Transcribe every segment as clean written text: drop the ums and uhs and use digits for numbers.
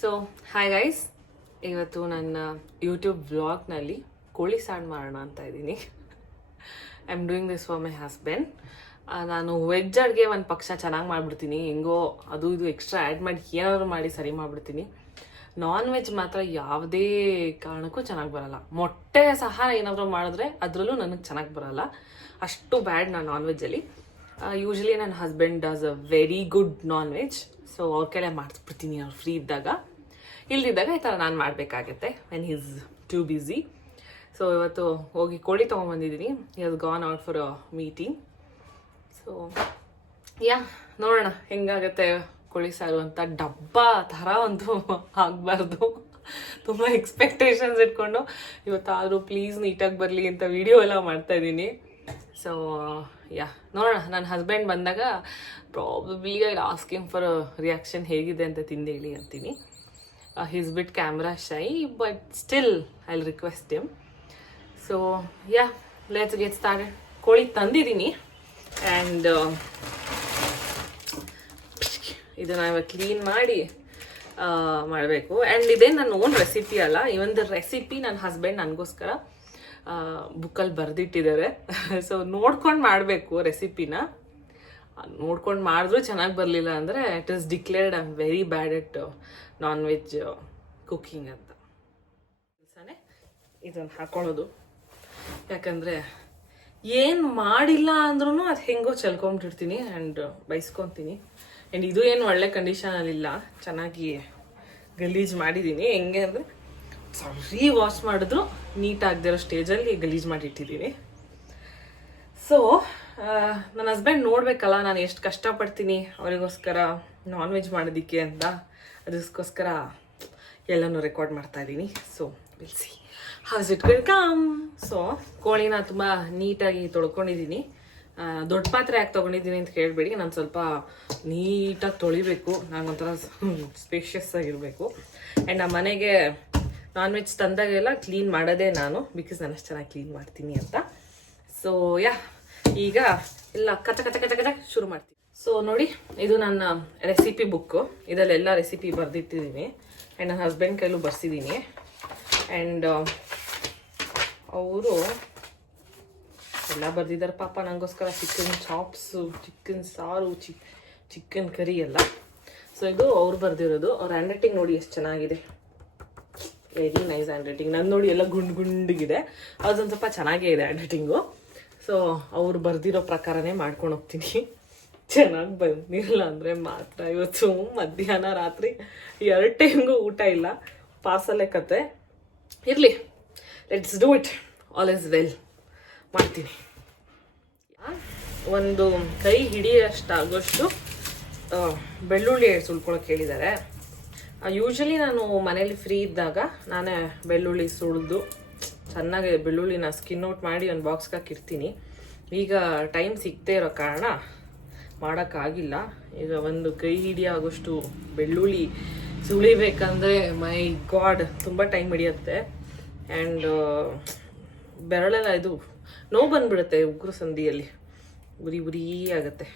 So hi guys, ಇವತ್ತು ನನ್ನ YouTube ವ್ಲಾಗ್ನಲ್ಲಿ ಕೋಳಿ ಸಾರು ಮಾಡೋಣ ಅಂತ ಇದ್ದೀನಿ. I am doing this for my husband. ನಾನು ವೆಜ್ ಅಡುಗೆ ಒಂದು ಪಕ್ಷ ಚೆನ್ನಾಗಿ ಮಾಡಿಬಿಡ್ತೀನಿ, ಹೆಂಗೋ ಅದು ಇದು ಎಕ್ಸ್ಟ್ರಾ ಆ್ಯಡ್ ಮಾಡಿ ಏನಾದರೂ ಮಾಡಿ ಸರಿ ಮಾಡಿಬಿಡ್ತೀನಿ. ನಾನ್ ವೆಜ್ ಮಾತ್ರ ಯಾವುದೇ ಕಾರಣಕ್ಕೂ ಚೆನ್ನಾಗಿ ಬರಲ್ಲ. ಮೊಟ್ಟೆ ಸಹ ಏನಾದರೂ ಮಾಡಿದ್ರೆ ಅದರಲ್ಲೂ ನನಗೆ ಚೆನ್ನಾಗಿ ಬರಲ್ಲ, ಅಷ್ಟು ಬ್ಯಾಡ್ ನಾನು ನಾನ್ ವೆಜ್ಜಲ್ಲಿ. ಯೂಶ್ವಲಿ ನನ್ನ husband does a very good non veg, so ಅವ್ರ ಕೈಲೇ ಮಾಡಿಸ್ಬಿಡ್ತೀನಿ ಅವ್ರು ಫ್ರೀ ಇದ್ದಾಗ. ಇಲ್ದಿದ್ದಾಗ ಈ ಥರ ನಾನು ಮಾಡಬೇಕಾಗತ್ತೆ when he's too busy. So ಇವತ್ತು ಹೋಗಿ ಕೋಳಿ ತೊಗೊಂಬಂದಿದ್ದೀನಿ. He has gone out for a meeting. So ನೋಡೋಣ ಹೆಂಗಾಗತ್ತೆ ಕೋಳಿ ಸಾರು ಅಂತ. ಡಬ್ಬ ಥರ ಒಂದು ಆಗಬಾರ್ದು, ತುಂಬ ಎಕ್ಸ್ಪೆಕ್ಟೇಷನ್ಸ್ ಇಟ್ಕೊಂಡು ಇವತ್ತಾದರೂ ಪ್ಲೀಸ್ ನೀಟಾಗಿ ಬರಲಿ ಅಂತ ವಿಡಿಯೋ ಎಲ್ಲ ಮಾಡ್ತಾಯಿದ್ದೀನಿ. ಸೊ ನೋಡೋಣ, ನನ್ನ ಹಸ್ಬೆಂಡ್ ಬಂದಾಗ probably I asking for reaction ಹೇಗಿದೆ ಅಂತ ತಿಂದೇಳಿ ಅಂತೀನಿ. He's bit camera shy, but still I will request him. So let's get started. ಕೋಳಿ ತಂದಿದ್ದೀನಿ ಆ್ಯಂಡ್ ಇದನ್ನು ಇವಾಗ ಕ್ಲೀನ್ ಮಾಡಿ ಮಾಡಬೇಕು. ಆ್ಯಂಡ್ ಇದೇ ನನ್ನ ಓನ್ ರೆಸಿಪಿ ಅಲ್ಲ, ಈ ಒಂದು ರೆಸಿಪಿ ನನ್ನ ಹಸ್ಬೆಂಡ್ ನನಗೋಸ್ಕರ ಬುಕ್ಕಲ್ಲಿ ಬರೆದಿಟ್ಟಿದ್ದಾರೆ. ಸೊ ನೋಡ್ಕೊಂಡು ಮಾಡಬೇಕು ರೆಸಿಪಿನ. ನೋಡ್ಕೊಂಡು ಮಾಡಿದ್ರೂ ಚೆನ್ನಾಗಿ ಬರಲಿಲ್ಲ ಅಂದರೆ it is declared I am very bad at non veg cooking ಅಂತ. ಇದನ್ನು ಹಾಕೊಳ್ಳೋದು, ಯಾಕಂದರೆ ಏನು ಮಾಡಿಲ್ಲ ಅಂದ್ರೂ ಅದು ಹೆಂಗೋ ಚೆಲ್ಕೊಂಬಿಟ್ಟಿರ್ತೀನಿ ಆ್ಯಂಡ್ ಬೈಸ್ಕೊತೀನಿ. ಆ್ಯಂಡ್ ಇದು ಏನು ಒಳ್ಳೆ ಕಂಡೀಷನಲ್ಲಿಲ್ಲ, ಚೆನ್ನಾಗಿ ಗಲೀಜು ಮಾಡಿದ್ದೀನಿ. ಹೆಂಗೆ ಅಂದರೆ ಸರಿ ವಾಶ್ ಮಾಡಿದ್ರು ನೀಟಾಗದಿರೋ ಸ್ಟೇಜಲ್ಲಿ ಗಲೀಜು ಮಾಡಿಟ್ಟಿದ್ದೀನಿ. ಸೊ ನನ್ನ ಹಸ್ಬೆಂಡ್ ನೋಡಬೇಕಲ್ಲ ನಾನು ಎಷ್ಟು ಕಷ್ಟಪಡ್ತೀನಿ ಅವರಿಗೋಸ್ಕರ ನಾನ್ ವೆಜ್ ಮಾಡೋದಕ್ಕೆ ಅಂತ. ಅದಕ್ಕೋಸ್ಕರ ಎಲ್ಲನೂ ರೆಕಾರ್ಡ್ ಮಾಡ್ತಾ ಇದ್ದೀನಿ. So will see how's it will come. So ಕೋಳಿನ ತುಂಬ ನೀಟಾಗಿ ತೊಳ್ಕೊಂಡಿದ್ದೀನಿ. ದೊಡ್ಡ ಪಾತ್ರೆ ಯಾಕೆ ತೊಗೊಂಡಿದ್ದೀನಿ ಅಂತ ಕೇಳಬೇಡಿ, ನಾನು ಸ್ವಲ್ಪ ನೀಟಾಗಿ ತೊಳಿಬೇಕು. ನನಗೊಂಥರ ಸ್ಪೇಷಿಯಸ್ ಆಗಿರಬೇಕು. ಆ್ಯಂಡ್ ನಮ್ಮ ಮನೆಗೆ ನಾನ್ ವೆಜ್ ತಂದಾಗೆಲ್ಲ ಕ್ಲೀನ್ ಮಾಡೋದೇ ನಾನು, ಬಿಕಾಸ್ ನಾನು ಅಷ್ಟು ಚೆನ್ನಾಗಿ ಕ್ಲೀನ್ ಮಾಡ್ತೀನಿ ಅಂತ. ಸೊ ಈಗ ಎಲ್ಲ ಕಚ ಕಚ ಕಚ ಕಚ ಶುರು ಮಾಡ್ತೀನಿ. ಸೊ ನೋಡಿ, ಇದು ನನ್ನ ರೆಸಿಪಿ ಬುಕ್ಕು. ಇದರಲ್ಲೆಲ್ಲ ರೆಸಿಪಿ ಬರೆದಿಟ್ಟಿದ್ದೀನಿ ಆ್ಯಂಡ್ ನನ್ನ ಹಸ್ಬೆಂಡ್ ಕೈಲೂ ಬರ್ಸಿದ್ದೀನಿ. ಆ್ಯಂಡ್ ಅವರು ಎಲ್ಲ ಬರೆದಿದ್ದಾರೆ ಪಾಪ ನನಗೋಸ್ಕರ. ಚಿಕನ್ ಚಾಪ್ಸು, ಚಿಕನ್ ಸಾರು, ಚಿಕನ್ ಕರಿ ಎಲ್ಲ. ಸೊ ಇದು ಅವ್ರು ಬರೆದಿರೋದು. ಅವ್ರ ಹ್ಯಾಂಡ್ ರೈಟಿಂಗ್ ನೋಡಿ ಎಷ್ಟು ಚೆನ್ನಾಗಿದೆ, ವೆರಿ ನೈಸ್ ಹ್ಯಾಂಡ್ ರೈಟಿಂಗ್. ನಾನು ನೋಡಿ ಎಲ್ಲ ಗುಂಡಿಗಿದೆ, ಅದೊಂದು ಸ್ವಲ್ಪ ಚೆನ್ನಾಗೇ ಇದೆ ಹ್ಯಾಂಡ್ ರೈಟಿಂಗು. ಸೊ ಅವ್ರು ಬರೆದಿರೋ ಪ್ರಕಾರನೇ ಮಾಡ್ಕೊಂಡು ಹೋಗ್ತೀನಿ. ಚೆನ್ನಾಗಿ ಬಂದಿರಲಿಲ್ಲ ಅಂದರೆ ಮಾತ್ರ ಇವತ್ತು ಮಧ್ಯಾಹ್ನ ರಾತ್ರಿ 2 ಟೈಮ್ಗೂ ಊಟ ಇಲ್ಲ, ಪಾರ್ಸಲ್ಲೇ ಕತೆ. ಇರಲಿ, let's do it, all is well. ಮಾಡ್ತೀನಿ. ಒಂದು ಕೈ ಹಿಡಿಯೋಷ್ಟಾಗೋಷ್ಟು ಬೆಳ್ಳುಳ್ಳಿ ಸುಲ್ಕೊಳಕ್ಕೆ ಹೇಳಿದ್ದಾರೆ. ಯೂಶ್ವಲಿ ನಾನು ಮನೇಲಿ ಫ್ರೀ ಇದ್ದಾಗ ನಾನೇ ಬೆಳ್ಳುಳ್ಳಿ ಸುಳಿದು ಚೆನ್ನಾಗಿ ಬೆಳ್ಳುಳ್ಳಿನ ಸ್ಕಿನ್ ಔಟ್ ಮಾಡಿ ಒಂದು ಬಾಕ್ಸ್ಗೆ ಹಾಕಿರ್ತೀನಿ. ಈಗ ಟೈಮ್ ಸಿಗದೇ ಇರೋ ಕಾರಣ ಮಾಡೋಕ್ಕಾಗಿಲ್ಲ. ಈಗ ಒಂದು ಕೈ ಹಿಡಿಯೋ ಆಗೋಷ್ಟು ಬೆಳ್ಳುಳ್ಳಿ ಸುಳಿಬೇಕಂದ್ರೆ ಮೈ ಗಾಡ್ ತುಂಬ ಟೈಮ್ ಹಿಡಿಯುತ್ತೆ. ಆ್ಯಂಡ್ ಬೆರಳೆಲ್ಲ ಇದು ನೋವು ಬಂದುಬಿಡುತ್ತೆ, ಉಗುರು ಸಂದಿಯಲ್ಲಿ ಉರಿ ಉರಿ ಆಗುತ್ತೆ.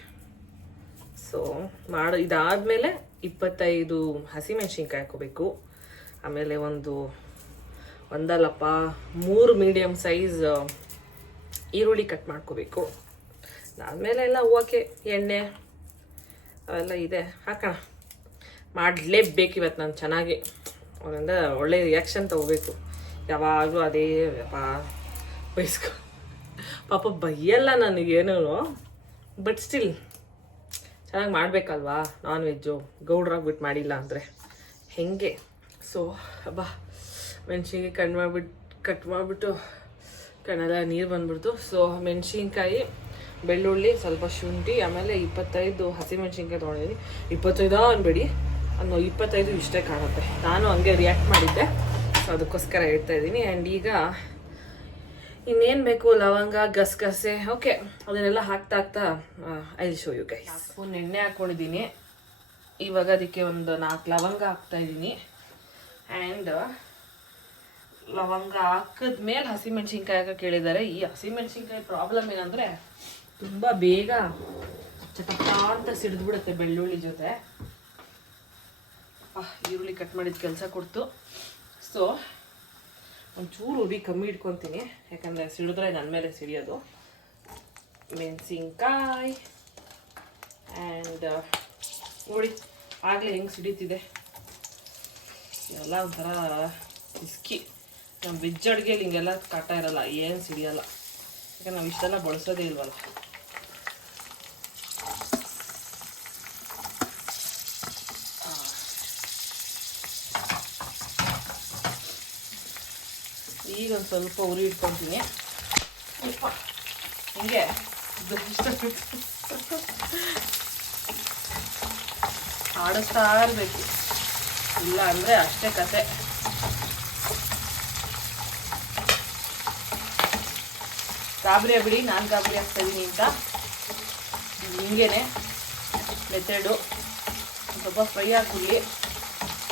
ಸೊ ಇದಾದಮೇಲೆ 25 ಹಸಿಮೆಣ್ಸಿನ್ಕಾಯಿ ಹಾಕೋಬೇಕು. ಆಮೇಲೆ ಒಂದಲ್ಲಪ್ಪ 3 ಮೀಡಿಯಮ್ ಸೈಜ್ ಈರುಳ್ಳಿ ಕಟ್ ಮಾಡ್ಕೋಬೇಕು. ಅದಾದಮೇಲೆ ಎಲ್ಲ ಹೂವಕ್ಕೆ ಎಣ್ಣೆ ಅವೆಲ್ಲ ಇದೆ, ಹಾಕೋಣ. ಮಾಡಲೇಬೇಕು ಇವತ್ತು ನಾನು ಚೆನ್ನಾಗಿ, ಅವರಿಂದ ಒಳ್ಳೆ ರಿಯಾಕ್ಷನ್ ತೊಗೋಬೇಕು. ಯಾವಾಗಲೂ ಅದೇ ಬೈಸ್ಕೊ ಪಾಪ ಬೈಯಲ್ಲ ನನಗೇನೂ, ಬಟ್ ಸ್ಟಿಲ್ ಚೆನ್ನಾಗಿ ಮಾಡಬೇಕಲ್ವಾ ನಾನ್ ವೆಜ್ಜು. ಗೌಡ್ರಾಗ್ಬಿಟ್ಟು ಮಾಡಿಲ್ಲ ಅಂದರೆ ಹೆಂಗೆ. ಸೊ ಮೆಣಸಿನ್ಕಾಯಿ ಕಟ್ ಮಾಡಿಬಿಟ್ಟು ಕಣ್ಣೆಲ್ಲ ನೀರು ಬಂದ್ಬಿಡ್ತು. ಸೊ ಮೆಣಸಿನ್ಕಾಯಿ, ಬೆಳ್ಳುಳ್ಳಿ, ಸ್ವಲ್ಪ ಶುಂಠಿ, ಆಮೇಲೆ 25 ಹಸಿಮೆಣ್ಸಿನ್ಕಾಯಿ ತೊಗೊಂಡಿದ್ದೀನಿ. 25 ಅನ್ಬೇಡಿ, 25 ಇಷ್ಟೇ ಕಾಣುತ್ತೆ. ನಾನು ಹಂಗೆ ರಿಯಾಕ್ಟ್ ಮಾಡಿದ್ದೆ, ಸೊ ಅದಕ್ಕೋಸ್ಕರ ಹೇಳ್ತಾ ಇದ್ದೀನಿ. ಆ್ಯಂಡ್ ಈಗ ಇನ್ನೇನು ಬೇಕು, ಲವಂಗ, ಗಸಗಸೆ, ಓಕೆ, ಅದನ್ನೆಲ್ಲ ಹಾಕ್ತಾ I will show you guys. 4 spoon ಎಣ್ಣೆ ಹಾಕ್ಕೊಂಡಿದ್ದೀನಿ. ಇವಾಗ ಅದಕ್ಕೆ ಒಂದು 4 ಲವಂಗ ಹಾಕ್ತಾಯಿದ್ದೀನಿ. ಆ್ಯಂಡ್ ಲವಂಗ ಹಾಕಿದ್ಮೇಲೆ ಹಸಿಮೆಣ್ಸಿನ್ಕಾಯಿ ಹಾಕಕ್ಕೆ ಹೇಳಿದ್ದಾರೆ. ಈ ಹಸಿಮೆಣ್ಸಿನ್ಕಾಯಿ ಪ್ರಾಬ್ಲಮ್ ಏನಂದರೆ ತುಂಬ ಬೇಗ ಚಟಪಟ ಅಂತ ಸಿಡಿದ್ಬಿಡುತ್ತೆ ಬೆಳ್ಳುಳ್ಳಿ ಜೊತೆ. ಈರುಳ್ಳಿ ಕಟ್ ಮಾಡಿದ ಕೆಲಸ ಕೊಡ್ತು. ಸೊ ಒಂಚೂರು ಉರಿ ಕಮ್ಮಿ ಇಟ್ಕೊತೀನಿ, ಯಾಕಂದರೆ ಸಿಡಿದ್ರೆ ನನ್ನ ಮೇಲೆ ಸಿಡಿಯೋದು. ಮೆಣಸಿನ್ಕಾಯಿ ಆ್ಯಂಡ್ ನೋಡಿ ಆಗಲೇ ಹೆಂಗೆ ಸಿಡಿತಿದೆ. ಎಲ್ಲ ಒಂಥರ ಇಸ್ಕಿ. ನಮ್ಮ ವೆಜ್ ಅಡುಗೆಯಲ್ಲಿ ಹಿಂಗೆಲ್ಲ ಕಾಟ ಇರಲ್ಲ, ಏನು ಸಿಡಿಯಲ್ಲ, ಯಾಕಂದ್ರೆ ನಾವು ಇಷ್ಟೆಲ್ಲ ಬಳಸೋದೇ ಇಲ್ವಲ್ಲ. ಈಗ ಒಂದು ಸ್ವಲ್ಪ ಉರಿ ಇಟ್ಕೊತೀನಿ. ಹಿಂಗೆ ಆಡಿಸ್ತಾ ಇರಬೇಕು, ಇಲ್ಲ ಅಂದರೆ ಅಷ್ಟೇ ಕತೆ. ಗಾಬರಿ ಬಿಡಿ, ನಾನು ಗಾಬರಿ ಆಗ್ತಾಯಿದ್ದೀನಿ ಅಂತ. ಹಿಂಗೇನೆ ಮೆಥಡು. ಸ್ವಲ್ಪ ಫ್ರೈ ಆಗಿಬಿಡಲಿ,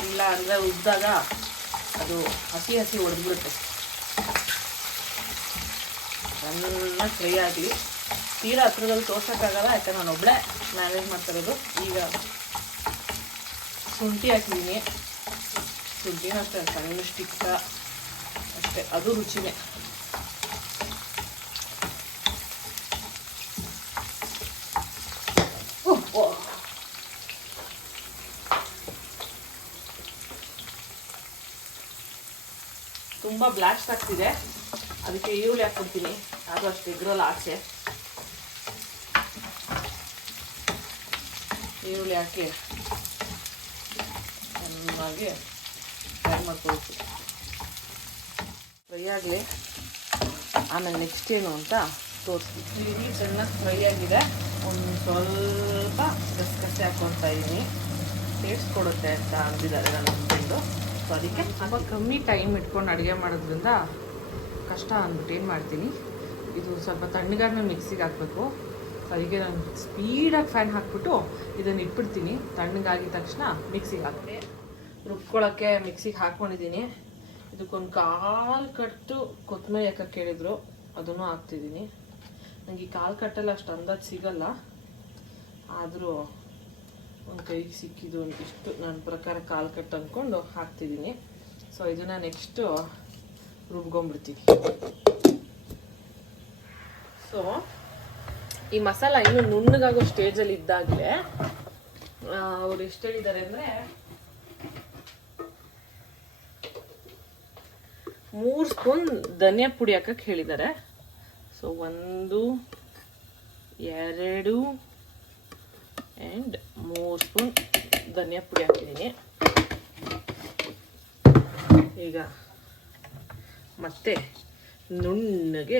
ಇಲ್ಲ ಅಂದರೆ ಉದ್ದಾಗ ಅದು ಹಸಿ ಹಸಿ ಹೊಡೆದ್ಬಿಡುತ್ತೆ. ಚೆನ್ನಾಗಿ ಫ್ರೈ ಆಗಲಿ. ತೀರಾ ಹತ್ರದಲ್ಲಿ ತೋರ್ಸೋಕ್ಕಾಗಲ್ಲ, ಯಾಕಂದ್ರೆ ನಾನು ಒಬ್ಬಳೇ ಮ್ಯಾನೇಜ್ ಮಾಡ್ತಿರೋದು. ಈಗ ಶುಂಠಿ ಹಾಕಿದ್ದೀನಿ. ಶುಂಠಿನ ಅಷ್ಟೇ ಸಣ್ಣ ಸ್ಟಿಕ್ಕ ಅಷ್ಟೇ, ಅದು ರುಚಿನೇ. ತುಂಬ ಬ್ಲಾಸ್ಟ್ ಆಗ್ತಿದೆ, ಅದಕ್ಕೆ ಈರುಳ್ಳಿ ಹಾಕ್ಕೊಡ್ತೀನಿ. ಅದು ಅಷ್ಟು ಇದ್ರಲ್ಲ ಆಚೆ. ಈರುಳ್ಳಿ ಹಾಕಿ ಚೆನ್ನಾಗಿ ಫ್ರೈ ಮಾಡ್ಕೊಳ್ತೀವಿ. ಫ್ರೈ ಆಗಲಿ, ಆಮೇಲೆ ನೆಕ್ಸ್ಟ್ ಏನು ಅಂತ ತೋರಿಸ್ತೀನಿ. ಈರುಳ್ಳಿ ಚೆನ್ನಾಗಿ ಫ್ರೈ ಆಗಿದೆ. ಒಂದು ಸ್ವಲ್ಪ ಗಸಗಸೆ ಹಾಕ್ಕೊಳ್ತಾ ಇದ್ದೀನಿ, ಟೇಸ್ಟ್ ಕೊಡುತ್ತೆ ಅಂತ ಅಂದಿದ್ದಾರೆ ನನ್ನ ಹಸ್ಬೆಂಡು. ಸೊ ಅದಕ್ಕೆ ತುಂಬ ಕಮ್ಮಿ ಟೈಮ್ ಇಟ್ಕೊಂಡು ಅಡುಗೆ ಮಾಡೋದ್ರಿಂದ ಕಷ್ಟ ಅಂದ್ಬಿಟ್ಟು ಏನು ಮಾಡ್ತೀನಿ, ಇದು ಸ್ವಲ್ಪ ತಣ್ಣಗಾದ್ಮೇಲೆ ಮಿಕ್ಸಿಗೆ ಹಾಕಬೇಕು. ಸೊ ಅದಕ್ಕೆ ನಾನು ಸ್ಪೀಡಾಗಿ ಫ್ಯಾನ್ ಹಾಕ್ಬಿಟ್ಟು ಇದನ್ನು ಇಟ್ಬಿಡ್ತೀನಿ. ತಣ್ಣಗಾಗಿದ ತಕ್ಷಣ ಮಿಕ್ಸಿಗೆ ಹಾಕ್ತೆ. ರುಬ್ಕೊಳ್ಳೋಕ್ಕೆ ಮಿಕ್ಸಿಗೆ ಹಾಕ್ಕೊಂಡಿದ್ದೀನಿ. ಇದಕ್ಕೊಂದು 1/4 ಕಟ್ಟು ಕೊತ್ತಂಬರಿ ಹಾಕಕ್ಕೆ ಕೇಳಿದ್ರು, ಅದನ್ನು ಹಾಕ್ತಿದ್ದೀನಿ. ನನಗೆ ಈ 1/4 ಕಟ್ಟೆಲ್ಲ ಅಷ್ಟು ಅಂದಾಜು ಸಿಗಲ್ಲ, ಆದರೂ ಒಂದು ಕೈಗೆ ಸಿಕ್ಕಿದ್ದು ಒಂದಿಷ್ಟು ನನ್ನ ಪ್ರಕಾರ 1/4 ಕಟ್ಟು ಅಂದ್ಕೊಂಡು ಹಾಕ್ತಿದ್ದೀನಿ. ಸೊ ಇದನ್ನು ನೆಕ್ಸ್ಟು ರುಬ್ಕೊಂಡ್ಬಿಡ್ತೀನಿ. ಸೊ ಈ ಮಸಾಲ ಇನ್ನೂ ನುಣ್ಣಗಾಗೋ ಸ್ಟೇಜಲ್ಲಿ ಇದ್ದಾಗಲೇ ಅವ್ರು ಎಷ್ಟು ಹೇಳಿದ್ದಾರೆ ಅಂದರೆ 3 ಸ್ಪೂನ್ ಧನಿಯಾ ಪುಡಿ ಹಾಕಕ್ಕೆ ಹೇಳಿದ್ದಾರೆ. ಸೊ 1 2 ಆ್ಯಂಡ್ 3 ಸ್ಪೂನ್ ಧನಿಯಾ ಪುಡಿ ಹಾಕಿದ್ದೀನಿ. ಈಗ ಮತ್ತೆ ನುಣ್ಣಗೆ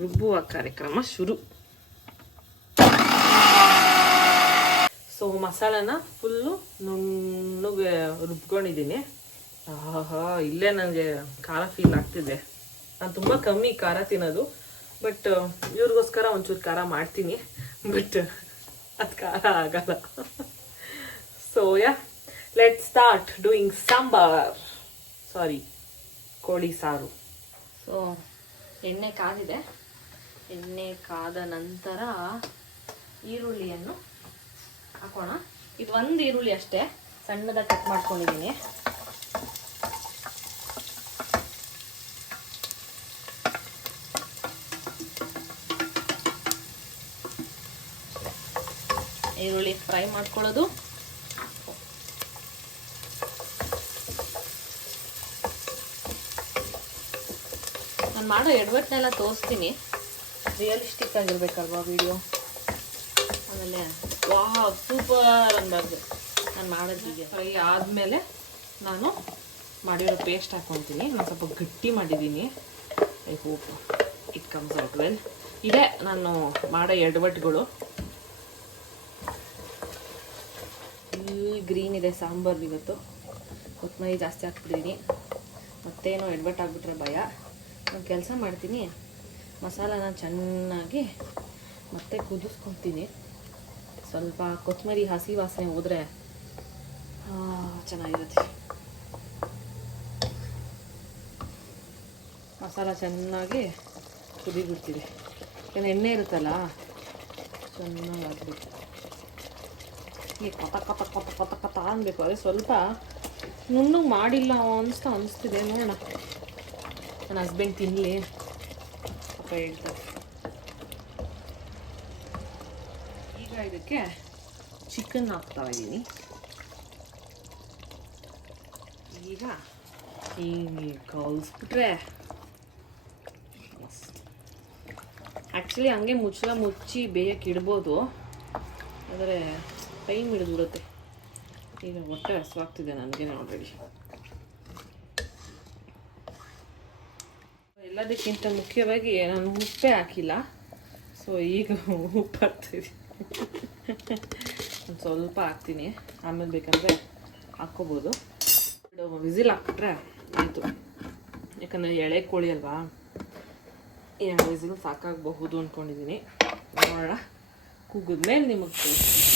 ರುಬ್ಬುವ ಕಾರ್ಯಕ್ರಮ ಶುರು. ಸೊ ಮಸಾಲೆನ ಫುಲ್ಲು ನುಣ್ಣಗೆ ರುಬ್ಕೊಂಡಿದ್ದೀನಿ. ಇಲ್ಲೇ ನನಗೆ ಖಾರ ಫೀಲ್ ಆಗ್ತಿದೆ. ನಾನು ತುಂಬ ಕಮ್ಮಿ ಖಾರ ತಿನ್ನೋದು, ಬಟ್ ಇವ್ರಿಗೋಸ್ಕರ ಒಂಚೂರು ಖಾರ ಮಾಡ್ತೀನಿ, ಬಟ್ ಅದು ಖಾರ ಆಗಲ್ಲ. ಸೊ ಲೆಟ್ಸ್ ಸ್ಟಾರ್ಟ್ ಡೂಯಿಂಗ್ ಕೋಳಿ ಸಾರು. ಸೊ ಎಣ್ಣೆ ಕಾದಿದೆ. ಎಣ್ಣೆ ಕಾದ ನಂತರ ಈರುಳ್ಳಿಯನ್ನು ಹಾಕೋಣ. ಇದು 1 ಈರುಳ್ಳಿ ಅಷ್ಟೇ, ಸಣ್ಣದಾಗಿ ಕಟ್ ಮಾಡ್ಕೊಂಡಿದ್ದೀನಿ. ಈರುಳ್ಳಿ ಫ್ರೈ ಮಾಡ್ಕೊಳ್ಳೋದು. ನಾನು ಮಾಡೋ ಎಡವಟ್ಟನೆಲ್ಲ ತೋರಿಸ್ತೀನಿ, ರಿಯಲಿಸ್ಟಿಕ್ ಆಗಿರ್ಬೇಕಲ್ವಾ ವಿಡಿಯೋ. ಆಮೇಲೆ ವಾಹ್ ಸೂಪರ್ ಅನ್ಬಾರ್ದು. ನಾನು ಮಾಡೋದಿಗೆ ಫ್ರೈ ಆದಮೇಲೆ ನಾನು ಮಾಡಿರೋ ಪೇಸ್ಟ್ ಹಾಕ್ಕೊತೀನಿ. ನಾನು ಸ್ವಲ್ಪ ಗಟ್ಟಿ ಮಾಡಿದ್ದೀನಿ. I hope it comes out well. ಇದೇ ನಾನು ಮಾಡೋ ಎಡವಟ್ಟುಗಳು. ಗ್ರೀನ್ ಇದೆ ಸಾಂಬಾರು ಇವತ್ತು. ಕೊತ್ತಂಬರಿ ಜಾಸ್ತಿ ಹಾಕ್ಬಿಟ್ಟಿದ್ದೀನಿ, ಮತ್ತೇನೋ ಎಡವಟ್ಟಾಗ್ಬಿಟ್ರೆ ಭಯ. ನಾನು ಕೆಲಸ ಮಾಡ್ತೀನಿ, ಮಸಾಲಾನ ಚೆನ್ನಾಗಿ ಮತ್ತೆ ಕುದಿಸ್ಕೊತೀನಿ. ಸ್ವಲ್ಪ ಕೊತ್ತಂಬರಿ ಹಸಿ ವಾಸನೆ ಹೋದರೆ ಚೆನ್ನಾಗಿರುತ್ತೆ. ಮಸಾಲ ಚೆನ್ನಾಗಿ ಕುದಿಬಿಡ್ತೀವಿ, ಯಾಕಂದರೆ ಎಣ್ಣೆ ಇರುತ್ತಲ್ಲ, ಚೆನ್ನಾಗಿ ಹಾಕ್ಬೇಕು. ಈ ಕತ ಅನ್ಬೇಕು. ಅದೇ ಸ್ವಲ್ಪ ನುಣ್ಣಗೆ ಮಾಡಿಲ್ಲ ಅನಿಸ್ತಿದೆ. ನೋಡೋಣ, ನನ್ನ ಹಸ್ಬೆಂಡ್ ತಿನ್ನಲಿ ಪಾಪ ಹೇಳ್ತಾರೆ. ಈಗ ಇದಕ್ಕೆ ಚಿಕನ್ ಹಾಕ್ತಾ ಇದ್ದೀನಿ. ಈಗ ಕಲಿಸ್ಬಿಟ್ರೆ ಆ್ಯಕ್ಚುಲಿ ಹಂಗೆ ಮುಚ್ಚಿ ಬೇಯಕ್ಕೆ ಇಡ್ಬೋದು, ಆದರೆ ಟೈಮ್ ಹಿಡಿದ್ಬಿಡುತ್ತೆ. ಈಗ ಹೊಟ್ಟೆ ಹಸುವಾಗ್ತಿದೆ ನನಗೆ ಆಲ್ರೆಡಿ. ಎಲ್ಲದಕ್ಕಿಂತ ಮುಖ್ಯವಾಗಿ ನಾನು ಉಪ್ಪೇ ಹಾಕಿಲ್ಲ, ಸೊ ಈಗ ಉಪ್ಪು ಹಾಕ್ತೀನಿ. ಒಂದು ಸ್ವಲ್ಪ ಹಾಕ್ತೀನಿ, ಆಮೇಲೆ ಬೇಕಂದರೆ ಹಾಕ್ಕೋಬೋದು. ವಿಸಿಲ್ ಹಾಕ್ಬಿಟ್ರೆ ಆಯಿತು, ಯಾಕಂದರೆ ಎಳೆ ಕೋಳಿ ಅಲ್ವಾ, 2 ವಿಸಿಲ್ ಸಾಕಾಗಬಹುದು ಅಂದ್ಕೊಂಡಿದ್ದೀನಿ. ನೋಡೋಣ, ಕೂಗಿದ್ಮೇಲೆ ನಿಮಗೆ ತೋರಿಸ್ತೀನಿ.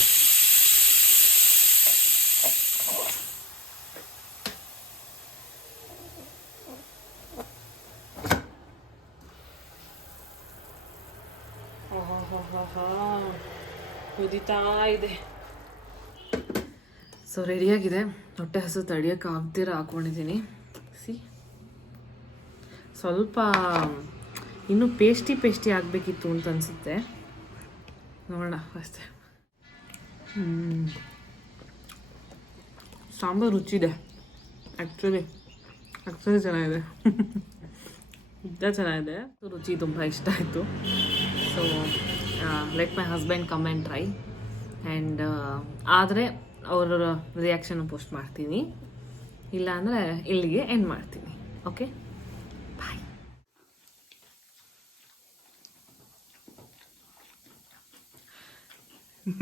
ಕುದೀತಾ ಇದೆ. ಸೊ ರೆಡಿಯಾಗಿದೆ. ಹೊಟ್ಟೆ ಹಸು ತಡಿಯೋಕೆ ಆಗ್ದಿರ ಹಾಕ್ಕೊಂಡಿದ್ದೀನಿ. ಸ್ವಲ್ಪ ಇನ್ನೂ ಪೇಸ್ಟಿ ಆಗಬೇಕಿತ್ತು ಅಂತ ಅನಿಸುತ್ತೆ. ನೋಡೋಣ ಅಷ್ಟೇ. ಸಾಂಬಾರು ರುಚಿದೆ, ಆ್ಯಕ್ಚುಲಿ ಚೆನ್ನಾಗಿದೆ. ಚೆನ್ನಾಗಿದೆ, ರುಚಿ ತುಂಬ ಇಷ್ಟ ಆಯಿತು. So let my husband come and try, and ಆದರೆ ಅವರ ರಿಯಾಕ್ಷನ್ ಪೋಸ್ಟ್ ಮಾಡ್ತೀನಿ, ಇಲ್ಲಾಂದರೆ ಇಲ್ಲಿಗೆ ಎಂಡ್ ಮಾಡ್ತೀನಿ. ಓಕೆ, ಬಾಯ್.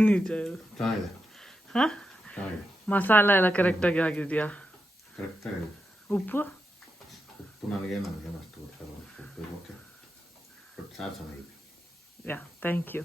ನಿಜ ಹಾಂ, ಮಸಾಲ ಎಲ್ಲ ಕರೆಕ್ಟಾಗಿ ಆಗಿದೆಯಾ? ಕರೆಕ್ಟಾಗಿ. ಉಪ್ಪು ನನಗೇನು ಅಷ್ಟು ಗೊತ್ತಾಗಲ್ಲ. ಓಕೆ, ಬಟ್ ಚೆನ್ನಾಗಿದೆ. ಯಾ, ಥ್ಯಾಂಕ್ ಯು.